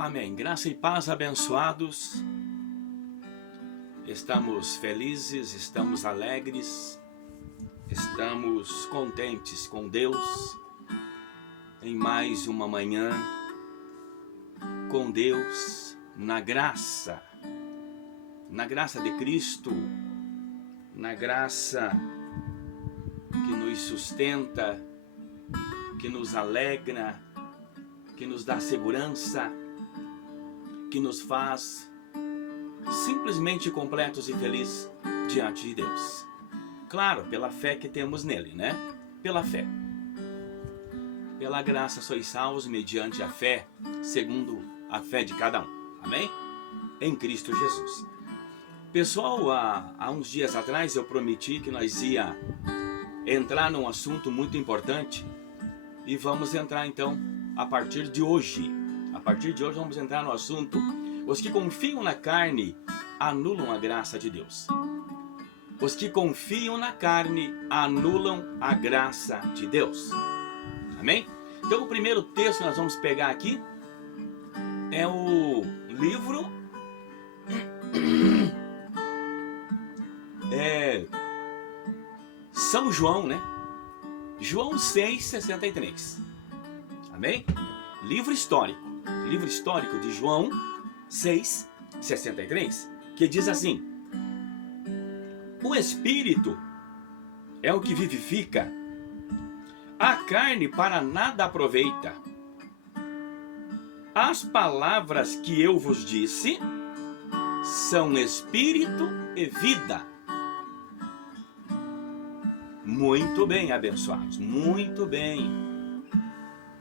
Amém. Graça e paz, abençoados. Estamos felizes, estamos alegres, estamos contentes com Deus em mais uma manhã com Deus na graça de Cristo, na graça que nos sustenta, que nos alegra, que nos dá segurança, que nos faz simplesmente completos e felizes diante de Deus. Claro, pela fé que temos nele, né? Pela fé. Pela graça sois salvos mediante a fé, segundo a fé de cada um. Amém? Em Cristo Jesus. Pessoal, há uns dias atrás eu prometi que nós ia entrar num assunto muito importante e vamos entrar então a partir de hoje. A partir de hoje vamos entrar no assunto: os que confiam na carne anulam a graça de Deus. Os que confiam na carne anulam a graça de Deus. Amém? Então o primeiro texto que nós vamos pegar aqui é o livro São João, né? João 6,63. Amém? Livro histórico de João 6,63, que diz assim: o Espírito é o que vivifica, a carne para nada aproveita. As palavras que eu vos disse são Espírito e vida. Muito bem, abençoados, muito bem.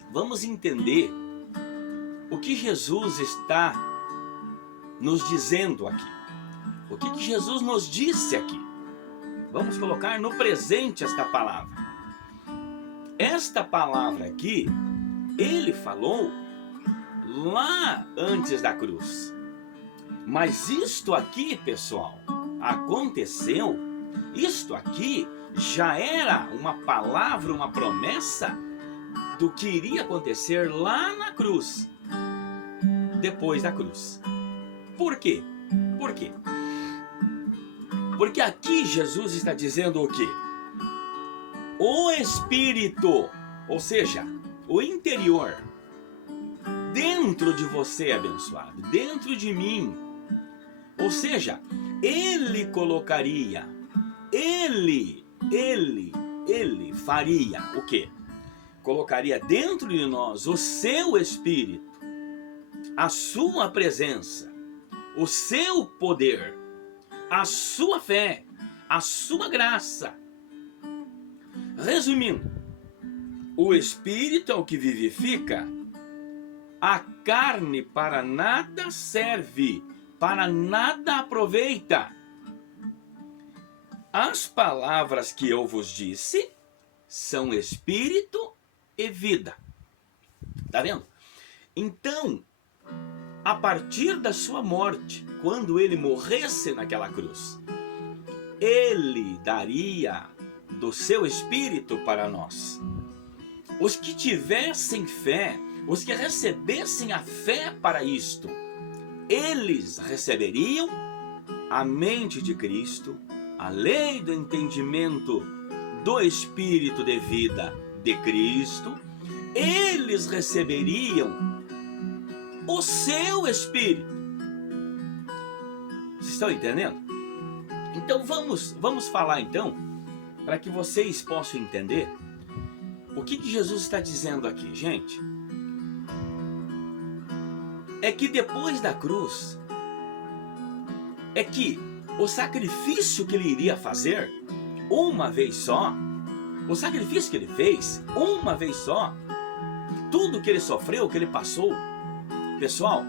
Vamos entender o que Jesus está nos dizendo aqui. O que Jesus nos disse aqui. Vamos colocar no presente esta palavra. Esta palavra aqui, ele falou lá antes da cruz. Mas isto aqui, pessoal, aconteceu. Isto aqui já era uma palavra, uma promessa do que iria acontecer lá na cruz, depois da cruz. Por quê? Por quê? Porque aqui Jesus está dizendo o quê? O Espírito, ou seja, o interior, dentro de você, abençoado, dentro de mim, ou seja, Ele colocaria, Ele faria o quê? Colocaria dentro de nós o seu Espírito, a sua presença, o seu poder, a sua fé, a sua graça. Resumindo, o Espírito é o que vivifica, a carne para nada serve, para nada aproveita. As palavras que eu vos disse são Espírito e vida. Tá vendo? Então, a partir da sua morte, quando ele morresse naquela cruz, ele daria do seu Espírito para nós. Os que tivessem fé, os que recebessem a fé para isto, eles receberiam a mente de Cristo, a lei do entendimento do Espírito de vida de Cristo. Eles receberiam o seu Espírito. Vocês estão entendendo? Então vamos falar então, para que vocês possam entender o que Jesus está dizendo aqui, gente. É que depois da cruz, é que o sacrifício que ele iria fazer uma vez só, o sacrifício que ele fez uma vez só, tudo que ele sofreu, que ele passou, pessoal,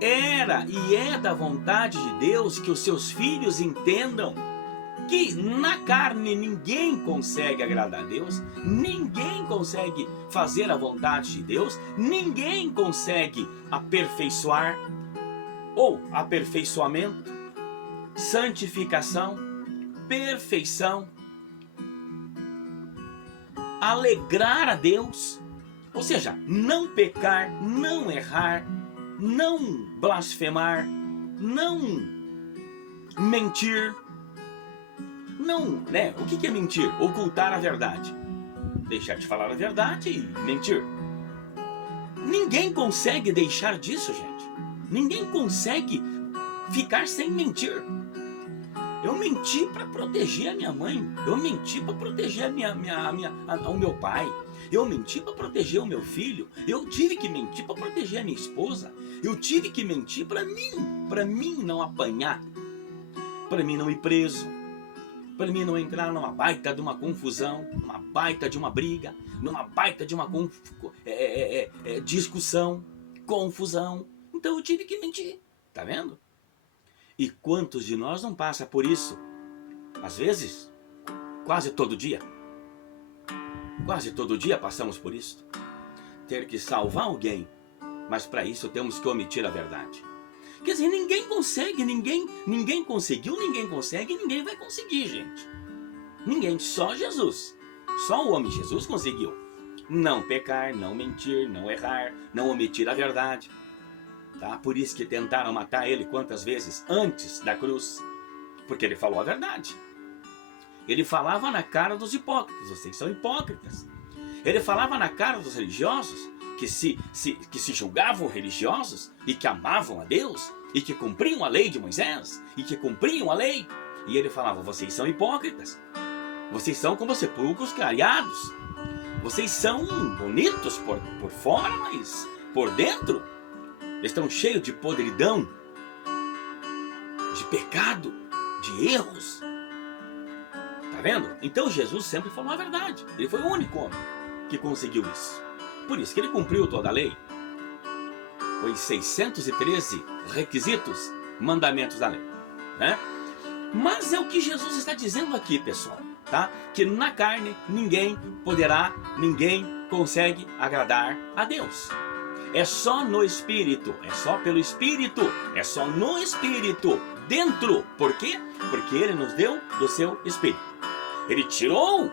era e é da vontade de Deus que os seus filhos entendam que na carne ninguém consegue agradar a Deus, ninguém consegue fazer a vontade de Deus, ninguém consegue aperfeiçoar ou aperfeiçoamento, santificação, perfeição, alegrar a Deus, Ou seja, não pecar, não errar, não blasfemar, não mentir. Não, né? O que é mentir? Ocultar a verdade. Deixar de falar a verdade e mentir. Ninguém consegue deixar disso, gente. Ninguém consegue ficar sem mentir. Eu menti para proteger a minha mãe. Eu menti para proteger o meu pai. Eu menti para proteger o meu filho. Eu tive que mentir para proteger a minha esposa. Eu tive que mentir para mim não apanhar, para mim não ir preso, para mim não entrar numa baita de uma confusão, numa baita de uma briga, numa baita de uma discussão, confusão. Então eu tive que mentir, tá vendo? E quantos de nós não passa por isso? Às vezes, quase todo dia. Quase todo dia passamos por isso. Ter que salvar alguém, mas para isso temos que omitir a verdade. Quer dizer, ninguém consegue, ninguém conseguiu, ninguém consegue, ninguém vai conseguir, gente. Ninguém, só Jesus. Só o homem Jesus conseguiu. Não pecar, não mentir, não errar, não omitir a verdade. Tá? Por isso que tentaram matar ele quantas vezes antes da cruz? Porque ele falou a verdade. Ele falava na cara dos hipócritas. Vocês são hipócritas. Ele falava na cara dos religiosos que se julgavam religiosos e que amavam a Deus e que cumpriam a lei de Moisés e que cumpriam a lei. E ele falava, vocês são hipócritas. Vocês são como sepulcros caiados. Vocês são bonitos por fora, mas por dentro estão cheios de podridão, de pecado, de erros. Tá vendo? Então Jesus sempre falou a verdade. Ele foi o único homem que conseguiu isso. Por isso que ele cumpriu toda a lei. Foi 613 requisitos, mandamentos da lei, né? Mas é o que Jesus está dizendo aqui, pessoal, tá? Que na carne ninguém consegue agradar a Deus. É só no Espírito, é só pelo Espírito, é só no Espírito, dentro. Por quê? Porque Ele nos deu do seu Espírito. Ele tirou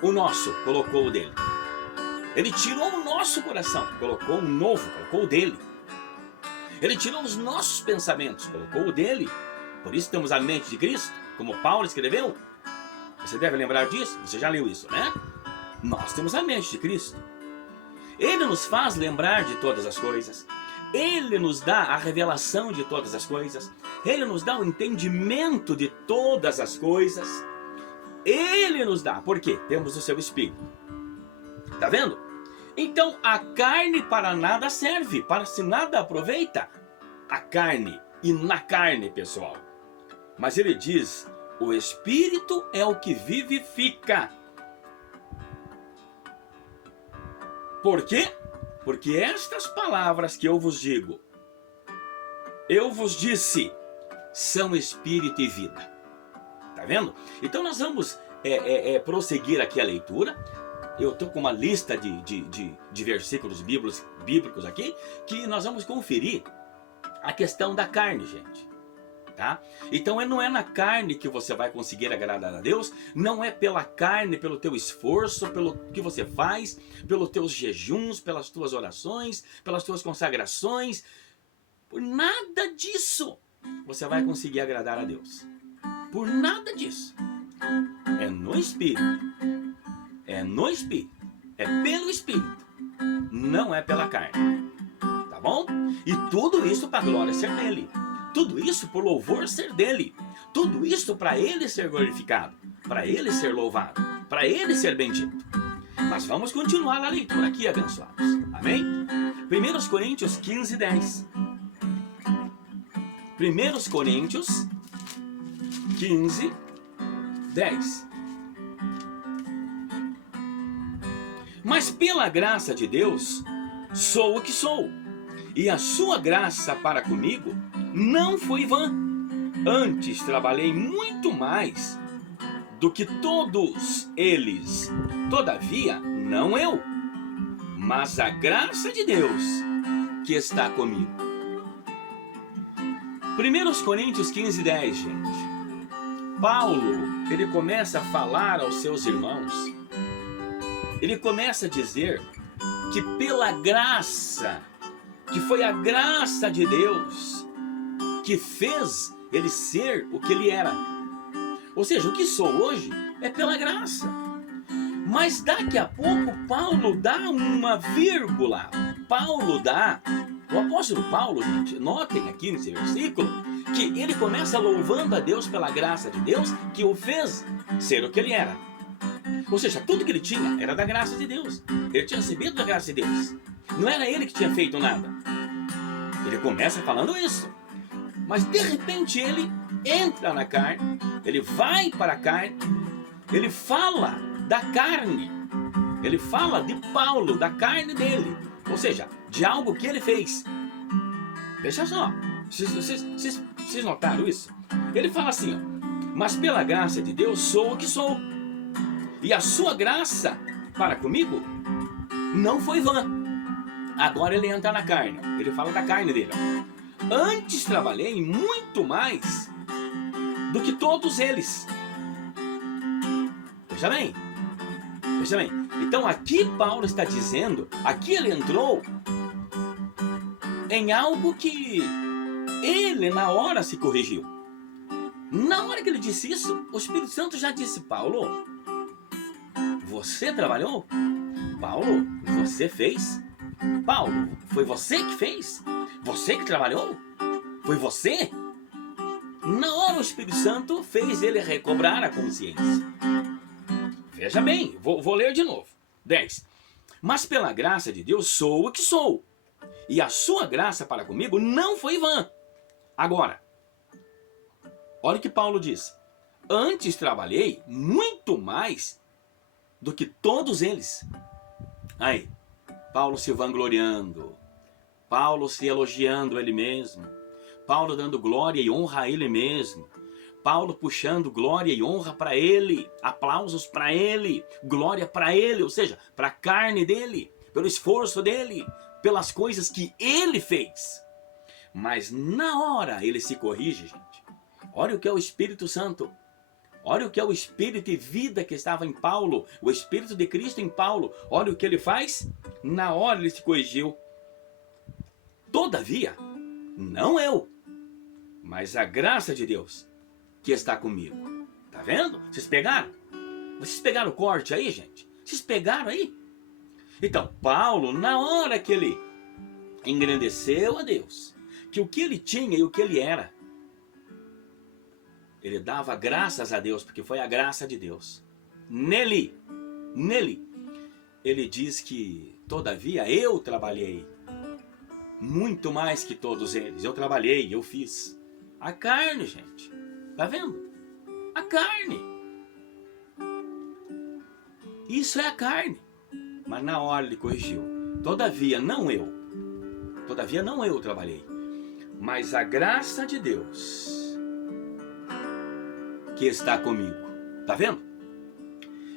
o nosso, colocou o dele. Ele tirou o nosso coração, colocou um novo, colocou o dele. Ele tirou os nossos pensamentos, colocou o dele. Por isso temos a mente de Cristo, como Paulo escreveu. Você deve lembrar disso, você já leu isso, né? Nós temos a mente de Cristo. Ele nos faz lembrar de todas as coisas. Ele nos dá a revelação de todas as coisas. Ele nos dá o entendimento de todas as coisas. Ele nos dá. Por quê? Temos o seu Espírito. Tá vendo? Então a carne para nada serve, para se nada aproveita. A carne e na carne, pessoal. Mas ele diz, o Espírito é o que vivifica. Por quê? Porque estas palavras que eu vos digo, eu vos disse, são Espírito e vida. Tá vendo? Então nós vamos prosseguir aqui a leitura. Eu estou com uma lista de versículos bíblicos aqui, que nós vamos conferir a questão da carne, gente. Tá? Então não é na carne que você vai conseguir agradar a Deus, não é pela carne, pelo teu esforço, pelo que você faz, pelos teus jejuns, pelas tuas orações, pelas tuas consagrações, por nada disso você vai conseguir agradar a Deus. Por nada disso. É no Espírito. É no Espírito. É pelo Espírito. Não é pela carne. Tá bom? E tudo isso para a glória ser dele. Tudo isso por louvor ser dele. Tudo isso para ele ser glorificado. Para ele ser louvado. Para ele ser bendito. Mas vamos continuar a leitura aqui, abençoados. Amém? 1 Coríntios 15, 10. 1 Coríntios 15, 10. Mas pela graça de Deus, sou o que sou. E a sua graça para comigo não foi vã. Antes trabalhei muito mais do que todos eles. Todavia, não eu, mas a graça de Deus que está comigo. 1 Coríntios 15, 10, gente. Paulo, ele começa a falar aos seus irmãos. Ele começa a dizer que pela graça, que foi a graça de Deus que fez ele ser o que ele era. Ou seja, o que sou hoje é pela graça. Mas daqui a pouco Paulo dá uma vírgula. O apóstolo Paulo, gente, notem aqui nesse versículo, que ele começa louvando a Deus pela graça de Deus que o fez ser o que ele era. Ou seja, tudo que ele tinha era da graça de Deus. Ele tinha recebido da graça de Deus. Não era ele que tinha feito nada. Ele começa falando isso. Mas de repente ele entra na carne, ele vai para a carne, ele fala da carne, ele fala de Paulo, da carne dele, ou seja, de algo que ele fez. Veja só, vocês notaram isso? Ele fala assim, ó, mas pela graça de Deus sou o que sou, e a sua graça para comigo não foi vã. Agora ele entra na carne, ele fala da carne dele, ó. Antes trabalhei muito mais do que todos eles. Veja bem. Então aqui Paulo está dizendo, aqui ele entrou em algo que ele na hora se corrigiu. Na hora que ele disse isso, o Espírito Santo já disse, Paulo, você trabalhou? Paulo, você fez? Paulo, foi você que fez? Você que trabalhou? Foi você? Na hora o Espírito Santo fez ele recobrar a consciência. Veja bem, vou ler de novo. 10. Mas pela graça de Deus sou o que sou, e a sua graça para comigo não foi vã. Agora, olha o que Paulo diz. Antes trabalhei muito mais do que todos eles. Aí, Paulo se vangloriando, Paulo se elogiando ele mesmo, Paulo dando glória e honra a ele mesmo, Paulo puxando glória e honra para ele, aplausos para ele, glória para ele, ou seja, para a carne dele, pelo esforço dele, pelas coisas que ele fez. Mas na hora ele se corrige, gente. Olha o que é o Espírito Santo. Olha o que é o Espírito e vida que estava em Paulo, o Espírito de Cristo em Paulo. Olha o que ele faz. Na hora ele se corrigiu. Todavia, não eu, mas a graça de Deus que está comigo. Tá vendo? Vocês pegaram? Vocês pegaram o corte aí, gente? Vocês pegaram aí? Então, Paulo, na hora que ele engrandeceu a Deus, que o que ele tinha e o que ele era, ele dava graças a Deus, porque foi a graça de Deus. Nele, ele diz que, todavia, eu trabalhei muito mais que todos eles. Eu trabalhei, eu fiz. A carne, gente. Tá vendo? A carne. Isso é a carne. Mas na hora ele corrigiu. Todavia não eu trabalhei, mas a graça de Deus que está comigo. Tá vendo?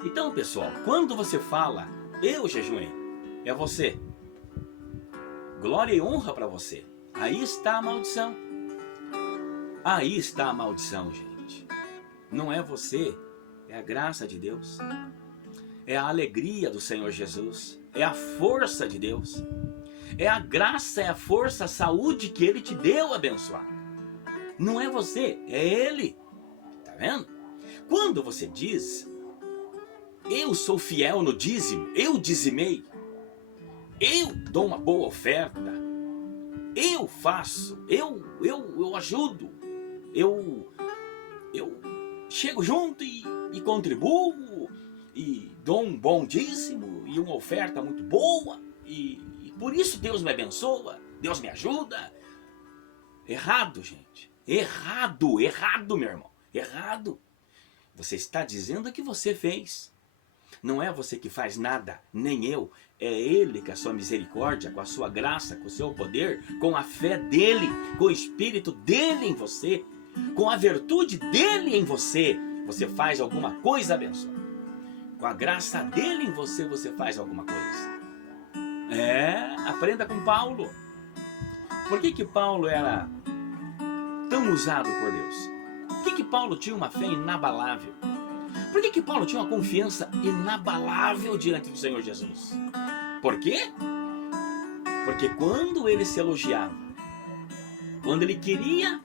Então, pessoal, quando você fala eu jejuei, é você. Glória e honra para você. Aí está a maldição. Aí está a maldição, gente. Não é você, é a graça de Deus. É a alegria do Senhor Jesus. É a força de Deus. É a graça, é a força, a saúde que Ele te deu abençoado. Não é você, é Ele. Tá vendo? Quando você diz, eu sou fiel no dízimo, eu dizimei, eu dou uma boa oferta, eu faço, eu ajudo, eu chego junto e contribuo, e dou um bom dízimo e uma oferta muito boa, e por isso Deus me abençoa, Deus me ajuda. Errado, gente. Errado, meu irmão. Errado. Você está dizendo que você fez. Não é você que faz nada, nem eu. É Ele com a sua misericórdia, com a sua graça, com o seu poder, com a fé dEle, com o Espírito dEle em você, com a virtude dEle em você. Você faz alguma coisa abençoada. Com a graça dEle em você, você faz alguma coisa. Aprenda com Paulo. Por que Paulo era tão usado por Deus? Por que Paulo tinha uma fé inabalável? Por que Paulo tinha uma confiança inabalável diante do Senhor Jesus? Por quê? Porque quando ele se elogiava, quando ele queria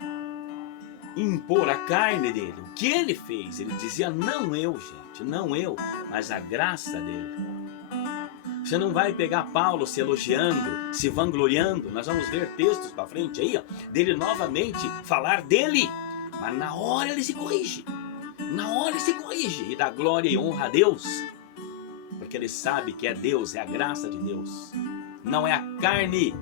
impor a carne dele, o que ele fez? Ele dizia, não eu, gente, não eu, mas a graça dele. Você não vai pegar Paulo se elogiando, se vangloriando. Nós vamos ver textos para frente aí, ó, dele novamente falar dele. Mas na hora ele se corrige. Na hora ele se corrige e dá glória e honra a Deus. Porque ele sabe que é Deus, é a graça de Deus. Não é a carne.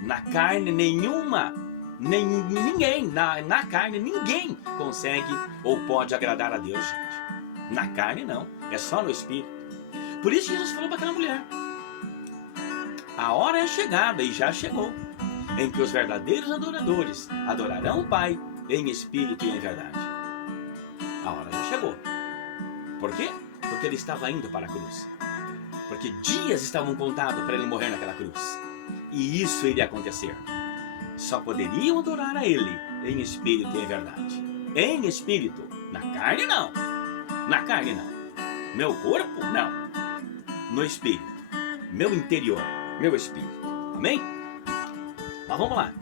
Na carne nenhuma, ninguém, na carne ninguém consegue ou pode agradar a Deus, gente. Na carne não, é só no Espírito. Por isso Jesus falou para aquela mulher, a hora é chegada e já chegou, em que os verdadeiros adoradores adorarão o Pai em Espírito e em verdade. A hora já chegou. Por quê? Porque ele estava indo para a cruz. Porque dias estavam contados para ele morrer naquela cruz. E isso iria acontecer. Só poderiam adorar a ele em espírito e em verdade. Em espírito. Na carne não. Na carne não. Meu corpo não. No espírito. Meu interior. Meu espírito. Amém? Mas vamos lá.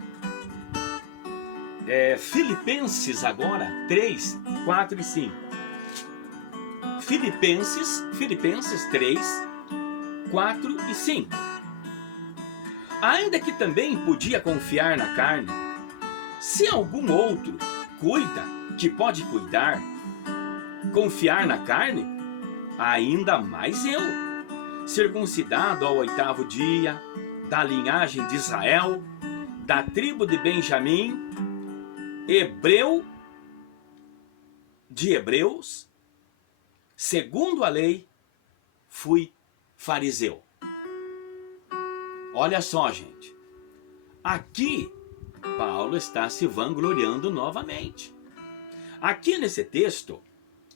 Filipenses agora 3, 4 e 5. Filipenses 3, 4 e 5. Ainda que também podia confiar na carne, se algum outro cuida, que pode cuidar, confiar na carne, ainda mais eu, circuncidado ao 8º dia, da linhagem de Israel, da tribo de Benjamim, hebreu de hebreus, segundo a lei, fui fariseu. Olha só, gente. Aqui, Paulo está se vangloriando novamente. Aqui nesse texto,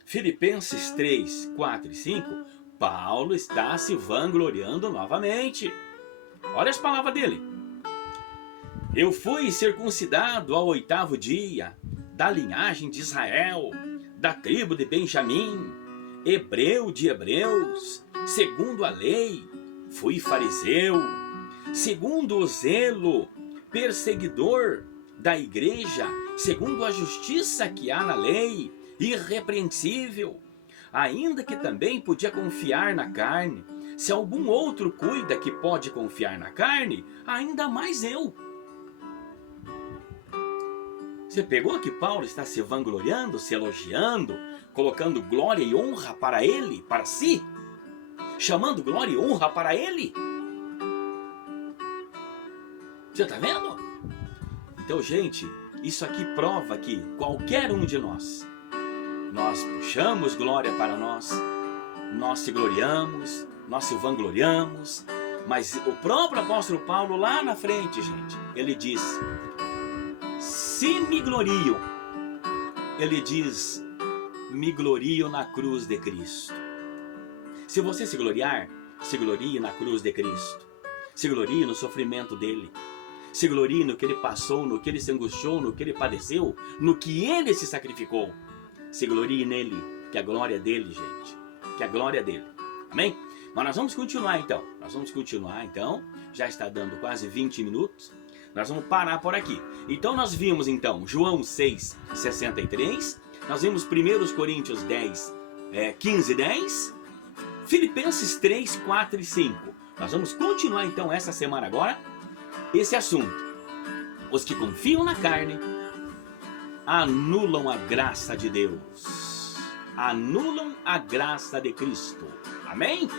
Filipenses 3, 4 e 5, Paulo está se vangloriando novamente. Olha as palavras dele. Eu fui circuncidado ao 8º dia, da linhagem de Israel, da tribo de Benjamim, hebreu de hebreus, segundo a lei, fui fariseu, segundo o zelo, perseguidor da igreja, segundo a justiça que há na lei, irrepreensível, ainda que também podia confiar na carne. Se algum outro cuida que pode confiar na carne, ainda mais eu. Você pegou que Paulo está se vangloriando, se elogiando, colocando glória e honra para ele, para si? Chamando glória e honra para ele? Você está vendo? Então, gente, isso aqui prova que qualquer um de nós puxamos glória para nós se gloriamos, nós se vangloriamos, mas o próprio apóstolo Paulo lá na frente, gente, ele diz, se me glorio, ele diz, me glorio na cruz de Cristo. Se você se gloriar, se glorie na cruz de Cristo. Se glorie no sofrimento dele. Se glorie no que ele passou, no que ele se angustiou, no que ele padeceu, no que ele se sacrificou. Se glorie nele, que a glória é dele, gente. Que a glória é dele. Amém? Mas nós vamos continuar então. Já está dando quase 20 minutos. Nós vamos parar por aqui. Então nós vimos então João 6, 63. Nós vimos 1 Coríntios 10, 15 e 10. Filipenses 3, 4 e 5. Nós vamos continuar então essa semana agora esse assunto. Os que confiam na carne anulam a graça de Deus. Anulam a graça de Cristo. Amém?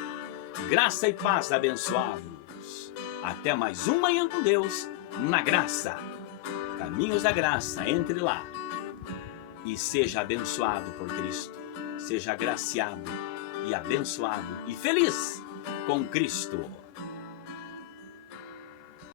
Graça e paz, abençoados. Até mais uma manhã com Deus na graça. Caminhos da graça, entre lá. E seja abençoado por Cristo. Seja agraciado e abençoado e feliz com Cristo.